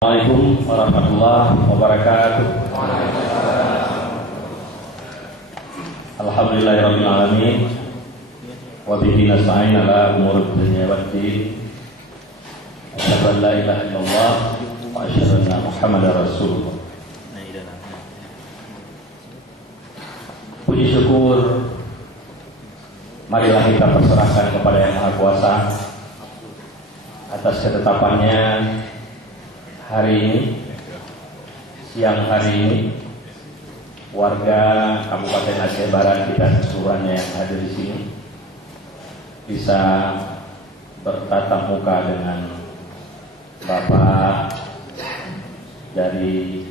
Assalamualaikum warahmatullahi wabarakatuh. Alhamdulillahirabbil alamin. Wa bihi nasta'in ala umuri dunya waddin. Asyhadu an la ilaha illallah wa asyhadu anna Muhammadar Rasulullah. Puji syukur marilah kita perserahkan kepada Yang Maha Kuasa atas ketetapannya hari ini, siang hari ini, warga Kabupaten Aceh Barat kita seluruhnya yang hadir di sini bisa bertatap muka dengan Bapak dari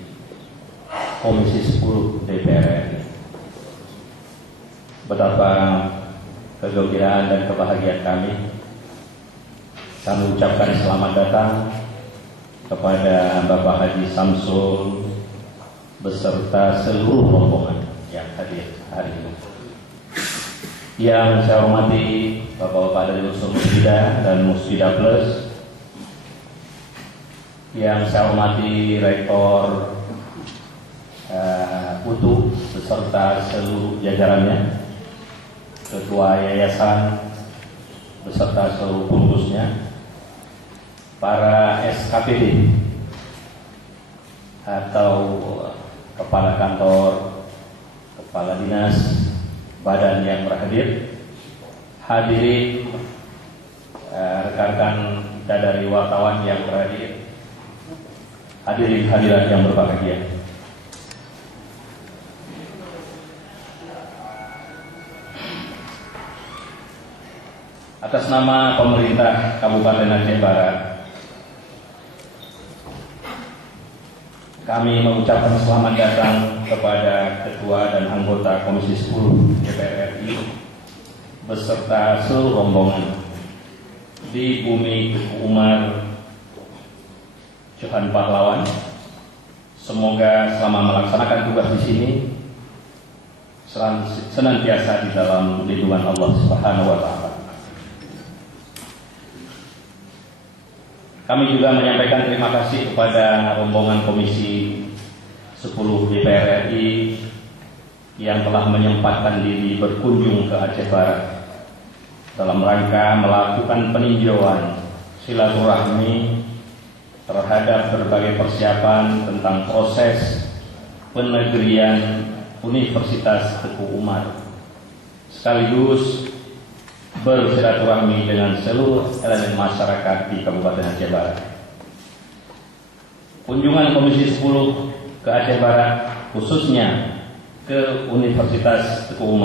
Komisi 10 DPR RI. Betapa kegembiraan dan kebahagiaan kami. Kami ucapkan selamat datang kepada Bapak Haji Samsul beserta seluruh rombongan yang hadir hari ini. Yang saya hormati Bapak-Bapak dari Unsur Musbida dan Musbida Plus, yang saya hormati Rektor UTU beserta seluruh jajarannya, Ketua Yayasan beserta seluruh pengurusnya, para SKPD atau kepala kantor, kepala dinas, badan yang berhadir, hadirin rekan-rekan kita dari wartawan yang berhadir, hadirin hadirat yang berbahagia. Atas nama pemerintah Kabupaten Aceh Barat, kami mengucapkan selamat datang kepada Ketua dan anggota Komisi 10 DPR RI beserta seluruh rombongan di bumi Teguh Umar Johan Pahlawan. Semoga selama melaksanakan tugas di sini senantiasa di dalam lindungan Allah Subhanahu wa Ta'ala. Kami juga menyampaikan terima kasih kepada rombongan Komisi 10 DPR RI yang telah menyempatkan diri berkunjung ke Aceh Barat dalam rangka melakukan peninjauan silaturahmi terhadap berbagai persiapan tentang proses penegrian Universitas Teguh Umar, sekaligus bersilaturahmi dengan seluruh elemen masyarakat di Kabupaten Aceh Barat. Kunjungan Komisi 10 ke Aceh Barat, khususnya ke Universitas Teguh Umar,